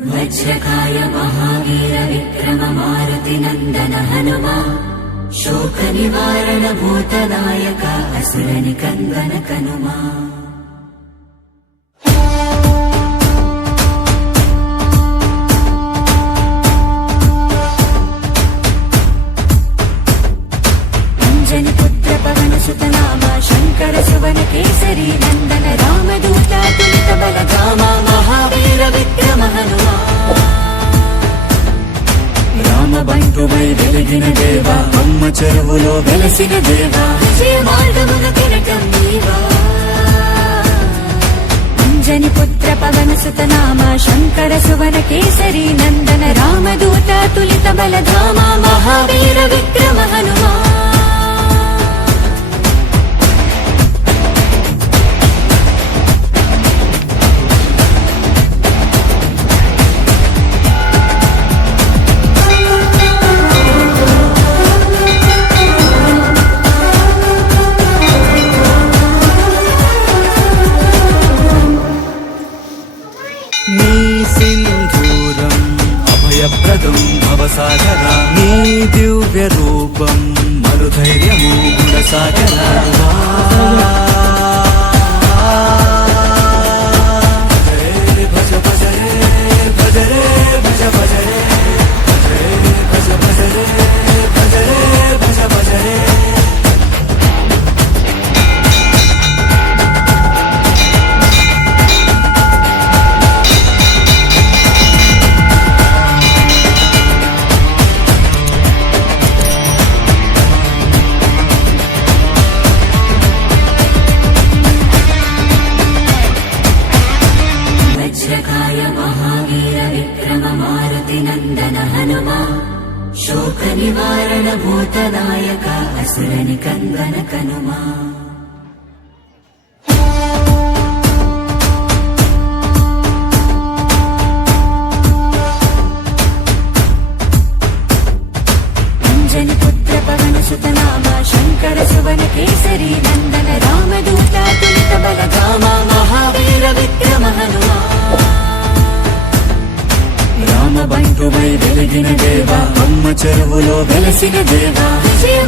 वज्रकाय महावीर विक्रम मारुति नंदन हनुमा शोक निवारण भूतनायक असुर निकंदन कनुमा। अंजनी पुत्र पवन सुत नाम शंकर सुवन केसरी नंदन रामदूत तुलित बलधामा महावीर विक्रम हनुमा। రామ బంటువై వెలిగిన దేవా అమ్మ చెరువులో వెలసిన దేవా విజయ మార్గమున కిరటం నీవా। అంజని పుత్ర పవన సుత నామ శంకర సువన కేసరి నందన రామదూత తులిత బలధామ మహావీర విక్రమ హనుమా। నీ సింధూరం అభయప్రదం భవసాగరా నీ దివ్య రూపం మరుధైర్యము గుణసాగరా। భజ భజ రే భజ రే భజ భజ రే భజ భజ రే భజ రే భజ భజ రే। वज्रकाय महावीर विक्रम मारुति नंदन हनुमा शोक निवारण भूतनायक असुर निकंदन कनुमा। अंजनी पुत्र पवन सुत नाम शंकर सुवन केसरी नंदन रामदूत तुलित बलधामा महावीर विक्रम हनुमा। రామ బంటువై వెలిగిన దేవా అమ్మ చెరువులో వెలసిన దేవా విజయ